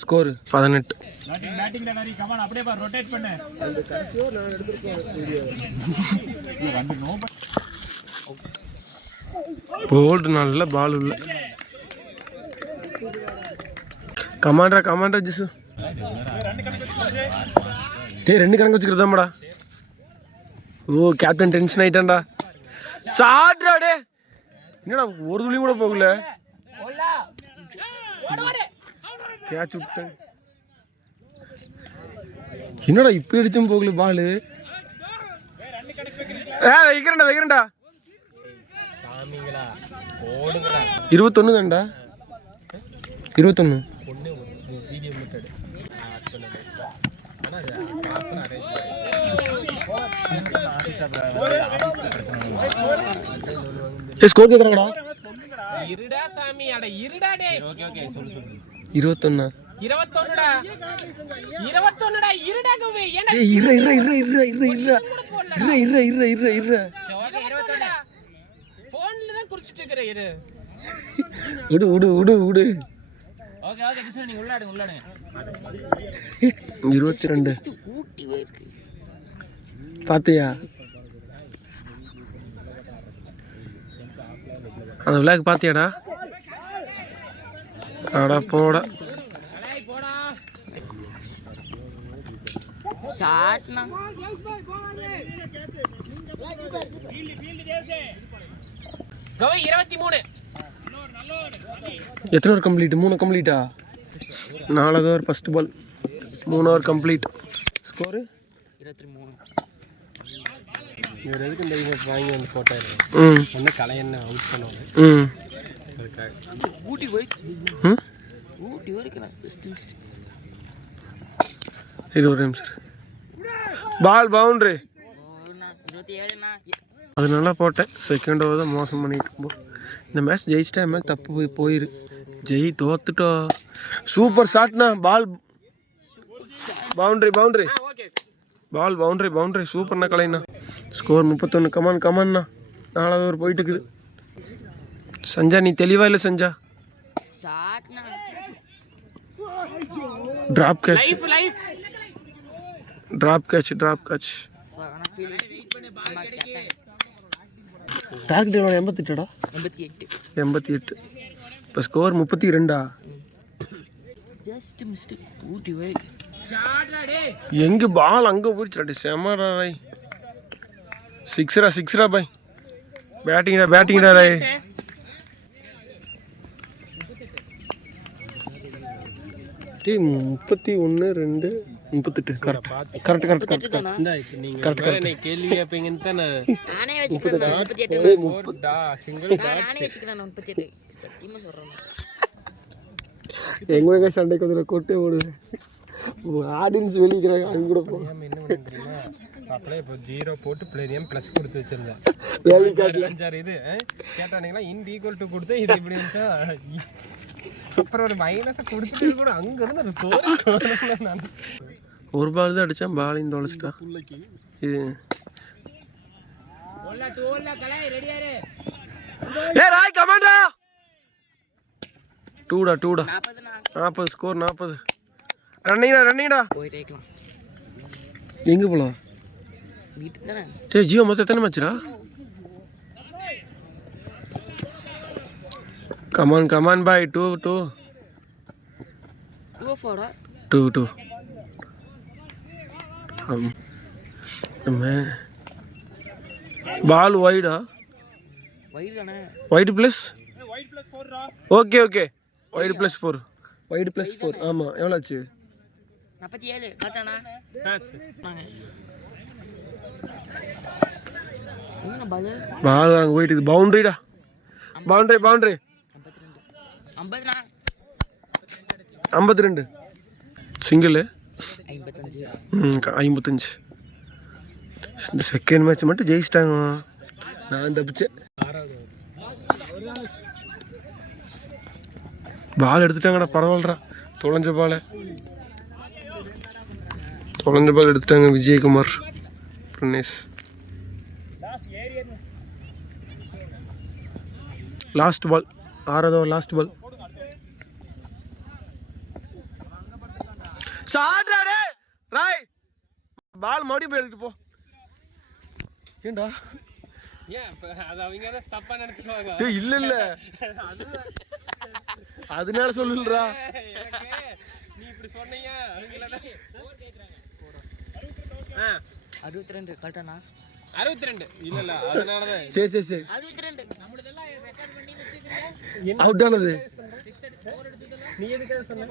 Score 18. Bolt நல்ல பால் உள்ள. கமாண்டா Jisoo. டேய் 2 கணக்கு வச்சுக்கிறதாம்டா. ஓ கேப்டன் டென்ஷன் ஆயிட்டான்டா. சாட்ரா டே. என்னடா ஒரு துளி கூட போகல. கேட்ச் விட்டேன். என்னடா இப்ப அடிச்சும் போகல பாலு. வைக்கிறேன்டா 21 தான்டா. 21. ஸ்கோர் கேக்குறாங்கடா. இருடா சாமி அட இருடா டேய். ஓகே சொல்லு 21. 21டா 21டா இருடா கோவே. ஏன்டா இரு போன்ல தான் குடிச்சிட்டு இருக்கற இரு. விடு. ஓகே கிருஷ்ணா நீ உள்ளாடுங்க. 22 ஊட்டி இருக்கு. பாத்தியா அந்த விளையாட்டு பாத்தியாடா? அட போடா. ஷாட்னா கோவை 23. எத்தனை ஓவர் கம்ப்ளீட்? 3 கம்ப்ளீட்டா? 4 over first ball 3 over complete. Score 23. இவர் எதுக்கு இந்த இமோட் வாங்கி வந்து போட்டாரு? என்ன கலையன்னு அவுட் பண்ணுவாங்க. ஊட்டி வரைக்கும் பெஸ்ட். இது ஒரு நிமிஷம். Ball boundary. அது நல்லா போட்டேன். செகண்ட் ஓவர் தான் மோசம் பண்ணிட்டு போ. இந்த மேட்ச் ஜெயிச்சிட்டா மேலே தப்பு போயிரு. தோத்துட்டோம். சூப்பர் ஷாட்னா. பால் பவுண்டரி பால் பவுண்டரி சூப்பர்ண்ணா கலைண்ணா. ஸ்கோர் 31. கமான்ண்ணா. 4வது ஓவர் போயிட்டு இருக்குது. சஞ்சா நீ தெளிவா இல்லை சஞ்சா. Drop catch. டார்கெட் 88. இப்போ ஸ்கோர் 32. எங்க பால் அங்க போயிடுச்சு. செமடா ராய். சிக்ஸரா பாய். பேட்டிங்டா ராய். டேய் 31 2 38. கரெக்ட். நீங்க கேள்வி கேப்பீங்கன்னு தான் நானே வெச்சுக்கிறேன். 38 சிங்கிள் நானே வெச்சுக்கிறேன். 38 சத்தியமா சொல்றேன். எங்க சண்டைக்கு வந்து கொட்டே ஓடுது. ஆடியன்ஸ் வெளியிறாங்க. அது கூட போ. என்ன பண்றீங்க? அப்படியே இப்போ 0 போட்டு பிளேரியம் ப்ளஸ் கொடுத்து வச்சிருந்தேன். வேலி காட்ல 5 இது கேட்டானீங்களா இன் ஈக்குவல் டு கொடுத்து இது இப்படி இருந்துச்சா. அப்புறம் ஒரு மைனஸை கொடுத்துட்டு கூட அங்க இருந்து ஒரு பால் தான் அடிச்சான். பாலையும் தொலைச்சிட்டான். இது ராய் கமாண்டா. 2டா 40. ஸ்கோர் 40. ரன்னிங்கடா. எங்க போலாம்? ஜியோ மொத்தம் எத்தனை மேட்ச்டா? கமான் பாய். 2 பால் வைடா. Wide plus. Okay wide plus 4. ஆமா எவ்வளோ ஆச்சு? 47. கரெக்டானா? பால் அங்கே போயிட்டு பவுண்டரிடா. பவுண்டரி 52. சிங்கிள் 55. இந்த செகண்ட் மேட்ச் மட்டும் ஜெயிச்சிட்டாங்க. நான் தப்பிச்சேன். பால் எடுத்துட்டாங்கடா. பரவாயில்லடா. தொலைஞ்ச பால் எடுத்துட்டாங்க. விஜயகுமார் பிரணேஷ். லாஸ்ட் பால் 6வது ஓவர். சாட்றாடே ராய் பால் மறுபடியும் போயிட்டு போ ஏண்டா ஏன் அது அவங்க தான் தப்பா நினைச்சுக்குவாங்க. டேய் இல்ல அதனால சொல்லுடா நீ இப்படி சொன்னீங்க அவங்கள தான் 62 கரெக்டானா 62 இல்ல அதனால தான் சரி 62 நம்மளதெல்லாம் ரெக்கார்ட் பண்ணி வச்சிருக்கீங்க. அவுட் ஆனது நீ எதுக்கு சொன்ன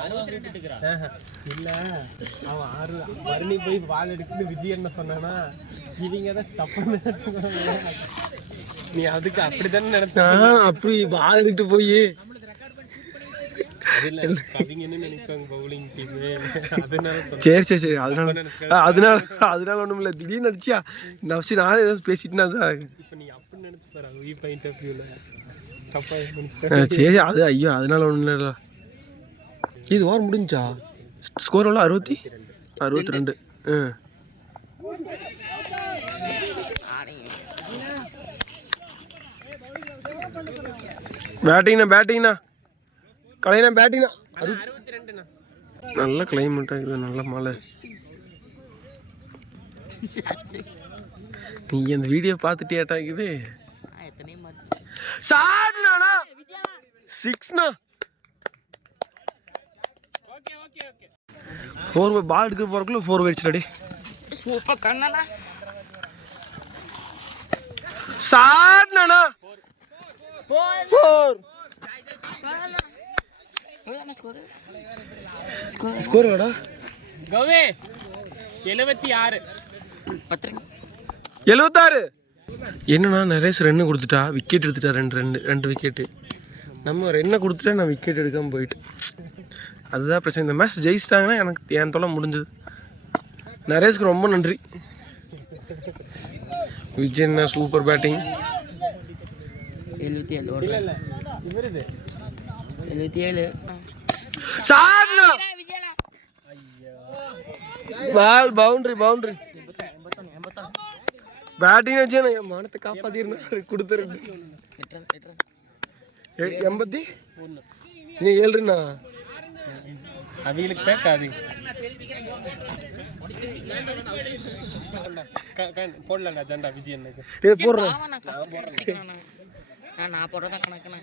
62 எடுக்கறா இல்ல அவன் 6 வரணி போய் பால் எடுக்குன்னு விஜய் என்ன சொன்னானா இவங்க தான் தப்பா நினைச்சுக்குவாங்க. நீ அதுக்கு அப்படிதானே நினைச்ச அப்படி பால் எடுத்துட்டு போய் அவங்க என்ன நினைப்பாங்க பவுலிங் டீம் அதனால சரி அதனால ஒண்ணும் இல்ல திடீர்னு நடிச்சியா நப்சி நான் ஏதாவது பேசிட்டுனா இப்ப நீ அப்படி நினைச்சு பாரு அவங்க பாயிண்ட் ஆஃப் வியூல தப்பா நினைச்சு சரி அது ஐயோ அதனால ஒண்ணும் இல்ல இது ஓவர் முடிஞ்சா ஸ்கோர் எவ்வளோ 62 பேட்டிங்னா கலைனா பேட்டிங்னா 62 நல்ல கிளைமேட் ஆகுது நல்ல மழை நீ அந்த வீடியோ பார்த்துட்டேட்டாக்குது எத்தனை மார்க் சாட்னாடா 6னா ஓகே 4 பால் எடுக்க போறக்குள்ள 4 வெயிட்ஸ்லடி சூப்பர் கண்ணனா சாட்னாடா 4 ஸ்கோர் வாடா கோவே 76 76 என்னன்னா நரேஷ் ரன்னு கொடுத்துட்டா விக்கெட் எடுத்துட்டா ரெண்டு விக்கெட்டு நம்ம ரன்னை கொடுத்துட்டா நான் விக்கெட் எடுக்காமல் போயிட்டு அதுதான் பிரச்சனை. இந்த மேட்ச் ஜெயிச்சிட்டாங்கன்னா எனக்கு என் தொலை முடிஞ்சது. நரேஷ்க்கு ரொம்ப நன்றி. விஜயண்ணா சூப்பர் பேட்டிங். 77 சாட்னா பால் பவுண்டரி பேட்டிங் வச்சு என் மானத்தை காப்பாத்திருந்தா கொடுத்துரு 81 இன்னும் 7 ரன்னா அவங்களுக்கு தேக்காது போடலாங்க ஜெண்டா விஜய் எனக்கு போடுறேன். நான் போடுறதா கணக்குண்ணா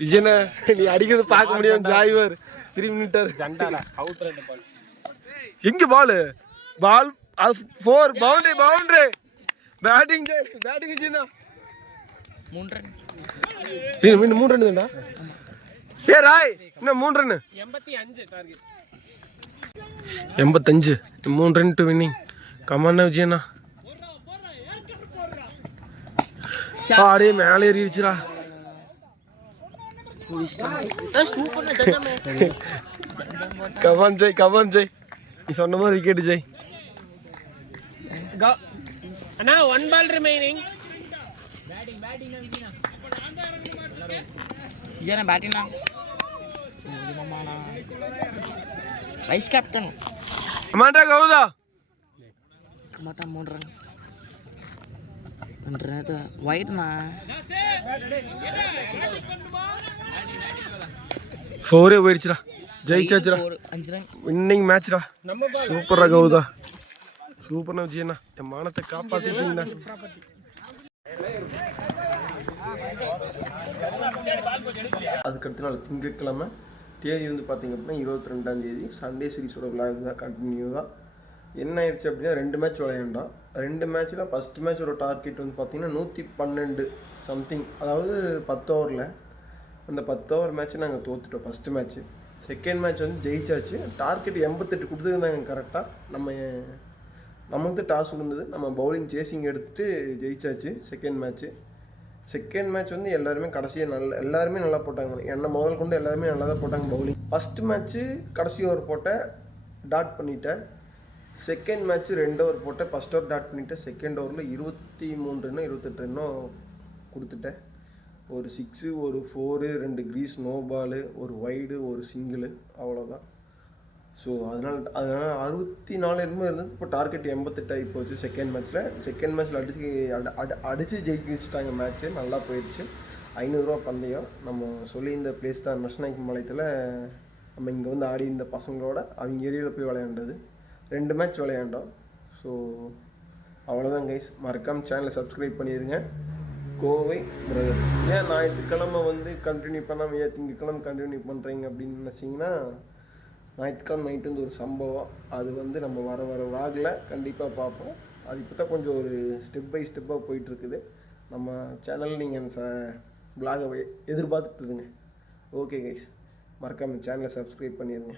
விஜயண்ணா நீ அடிக்கிறது பார்க்க முடியும். டிரைவர் 3 மினிட்டர் ஜெண்டாடா அவுட் ரெண்டு பால் எங்க பால் 4 பவுண்டரி பேட்டிங் விஜயண்ணா 3 ரன் இன்னும் 3 ரன் தான்டா. ஏ ராய் இன்னும் 3 run 85 target 85 3 run to winning. கமாண்ணா விஜயண்ணா பாடே மேலே ஏறிடுச்சுடா. கமான் ஜெய் நீ சொன்ன மாதிரி விக்கெட் ஜெய். அண்ணா 1 பால் ரிமைனிங். விஜயண்ணா பேட்டிங்ண்ணா வைஸ் கேப்டன் அம்மாண்டா கவுதா மாட்டா 3 ரன் 2 ரன் வைட்ண்ணா 4 போயிடுச்சுடா. ஜெயிச்சாச்சுடா 5 ரன் வின்னிங் மேட்ச்டா. சூப்பரா கவுதா சூப்பர்ண்ணா விஜயண்ணா என் மானத்தை காப்பாத்திட்டீங்கண்ணா. அதுக்கடுத்த நாள் திங்கட்கிழமை தேதி வந்து பார்த்திங்க அப்படின்னா 22ஆம் தேதி சண்டே சீரிஸோட விளையாடு தான் கண்டினியூ தான். என்ன ஆயிடுச்சு அப்படின்னா 2 மேட்ச் விளையாண்டோம். 2 மேட்ச்சில் ஃபஸ்ட் மேட்சோட டார்கெட் வந்து பார்த்திங்கன்னா 112 சம்திங், அதாவது 10 ஓவரில். அந்த 10 ஓவர் மேட்ச்சு நாங்கள் தோற்றுட்டோம் ஃபஸ்ட்டு மேட்ச்சு. செகண்ட் மேட்ச் வந்து ஜெயிச்சாச்சு. டார்கெட் 88 கொடுத்துருந்தாங்க கரெக்டாக. நமக்கு டாஸ் விழுந்தது. நம்ம பவுலிங் சேசிங் எடுத்துகிட்டு ஜெயிச்சாச்சு செகண்ட் மேட்ச் வந்து எல்லாருமே கடைசியாக எல்லாருமே நல்லா போட்டாங்க. என்னை முதல் கொண்டு எல்லாருமே நல்லா தான் போட்டாங்க பவுலிங். ஃபஸ்ட்டு மேட்ச்சு கடைசி ஓவர் போட்டேன், டாட் பண்ணிட்டேன். செகண்ட் மேட்ச்சு 2 ஓவர் போட்டேன், ஃபஸ்ட் ஓவர் டாட் பண்ணிவிட்டேன். செகண்ட் ஓவரில் 23 ரன்னோ 28 ரன்னோ கொடுத்துட்டேன். ஒரு 6, ஒரு 4, 2 கிரீஸ், நோ பாலு, ஒரு வைடு, ஒரு சிங்கிள், அவ்வளோதான். ஸோ அதனால் 64 என்னமோ இருந்தது. இப்போ டார்கெட் 88 ஆகி போச்சு செகண்ட் மேட்ச்சில் அடித்து ஜெயிக்க வச்சுட்டாங்க. மேட்ச்சு நல்லா போயிடுச்சு. 500 ரூபா பந்தயம். நம்ம சொல்லி இந்த பிளேஸ் தான் நஷ்நாய்க்கு மலையத்தில் நம்ம இங்கே வந்து ஆடி இந்த பசங்களோட அவங்க ஏரியாவில் போய் விளையாண்டது 2 மேட்ச் விளையாண்டோம். ஸோ அவ்வளோதான் கைஸ். மறக்காமல் சேனலை சப்ஸ்கிரைப் பண்ணிடுங்க. கோவை பிரதர். ஏன் ஞாயிற்றுக்கிழமை வந்து கண்டினியூ பண்ணாமல் ஏன் திங்கக்கிழமை கண்டினியூ பண்ணுறீங்க அப்படின்னு நினச்சிங்கன்னா, ஞாயிற்றுக்கிழமை நைட்டு வந்து ஒரு சம்பவம். அது வந்து நம்ம வர வாகில் கண்டிப்பாக பார்ப்போம். அது இப்போ தான் கொஞ்சம் ஒரு ஸ்டெப் பை ஸ்டெப்பாக போயிட்டுருக்குது. நம்ம சேனலில் நீங்கள் அந்த விலாகை எதிர்பார்த்துட்டு இருங்க. ஓகே கைஸ், மறக்காமல் சேனலை சப்ஸ்கிரைப் பண்ணிடுங்க.